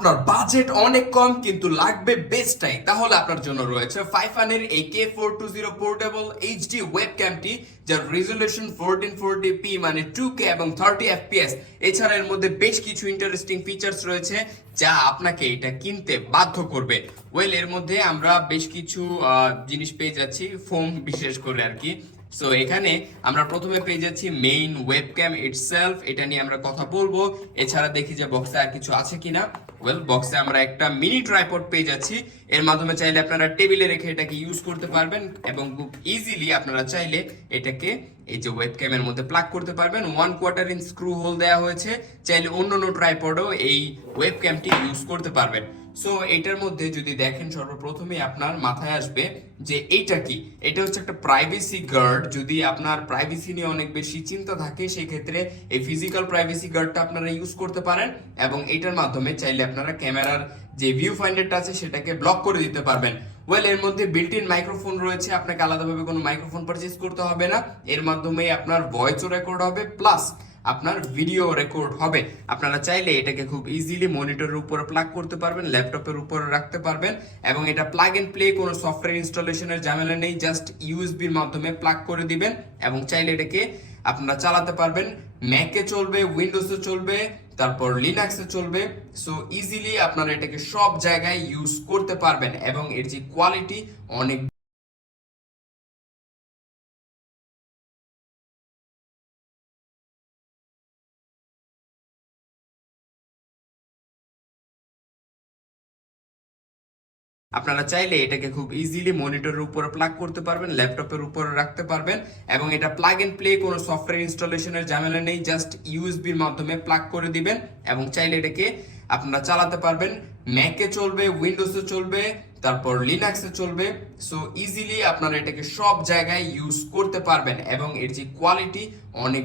আপনার বাজেট অনেক কম, কিন্তু লাগবে বেস্টটাই তাহলে আপনার জন্য রয়েছে ফাইফানের এই K four two zero portable HD web ক্যামটি যার রেজলিউশন ফোরটিন ফোরটি পি মানে টু কে এবং থার্টি এফপিএস এছাড়া এর মধ্যে বেশ কিছু ইন্টারেস্টিং ফিচার্স রয়েছে, যা আপনাকে এটা কিনতে বাধ্য করবে। ওয়েল এর মধ্যে আমরা বেশ কিছু জিনিস পেয়ে যাচ্ছি ফোম বিশেষ করে আর কি। সো এখানে আমরা প্রথমে পেয়ে যাচ্ছি মেইন ওয়েবক্যাম ইটসেলফ এটা নিয়ে আমরা কথা বলব। এছাড়া দেখি যে বক্সে আর কিছু আছে কিনা। ওয়েল বক্সে আমরা একটা মিনি ট্রাইপড পেয়ে যাচ্ছি। এর মাধ্যমে চাইলে আপনারা টেবিলে রেখে এটাকে ইউজ করতে পারবেন এবং খুব ইজিলি আপনারা চাইলে এটাকে এই যে ওয়েবক্যামের মধ্যে প্লাগ করতে পারবেন। One quarter in screw hole দেওয়া হয়েছে। চাইলে অন্য অন্য ট্রাইপডও এই ওয়েবক্যামটি ইউজ করতে পারবেন। সো এটার মধ্যে যদি দেখেন সর্বপ্রথমে আপনার মাথায় আসবে যে এইটা কি? এটা হচ্ছে একটা প্রাইভেসি গার্ড যদি আপনার প্রাইভেসি নিয়ে অনেক বেশি চিন্তা থাকে সেই ক্ষেত্রে এই ফিজিক্যাল প্রাইভেসি গার্ডটা আপনারা ইউজ করতে পারেন এবং এটার মাধ্যমে চাইলে আপনারা ক্যামেরার যে ভিউ ফাইন্ডারটা আছে, সেটাকে ব্লক করে দিতে পারবেন। ওয়েল এর মধ্যে বিল্ট ইন মাইক্রোফোন রয়েছে। আপনাকে আলাদাভাবে কোনো মাইক্রোফোন পারচেজ করতে হবে না। এর মাধ্যমে আপনার ভয়েসও রেকর্ড হবে। প্লাস আপনার ভিডিও রেকর্ড হবে। আপনারা চাইলে এটাকে খুব ইজিলি মনিটরের উপরে প্লাগ করতে পারবেন ল্যাপটপের উপরে রাখতে পারবেন এবং এটা প্লাগ এন্ড প্লে কোনো সফটওয়্যার ইনস্টলেশনের ঝামেলা নেই জাস্ট ইউএসবির মাধ্যমে প্লাগ করে দিবেন এবং চাইলে এটাকে আপনারা চালাতে পারবেন। ম্যাকে চলবে উইন্ডোজে চলবে, তারপর লিনাক্সে চলবে সো ইজিলি আপনারা এটাকে সব জায়গায় ইউজ করতে পারবেন এবং এর যে কোয়ালিটি অনেক আপনারা চাইলে এটাকে খুব ইজিলি মনিটরের উপরে প্লাগ করতে পারবেন ল্যাপটপের উপরে রাখতে পারবেন এবং এটা প্লাগ এন্ড প্লে কোনো সফটওয়্যার ইনস্টলেশনের ঝামেলা নেই জাস্ট ইউএসবির মাধ্যমে প্লাগ করে দিবেন এবং চাইলে এটাকে আপনারা চালাতে পারবেন। ম্যাকে চলবে উইন্ডোজে চলবে, তারপর লিনাক্সে চলবে সো ইজিলি আপনারা এটাকে সব জায়গায় ইউজ করতে পারবেন এবং এর যে কোয়ালিটি অনেক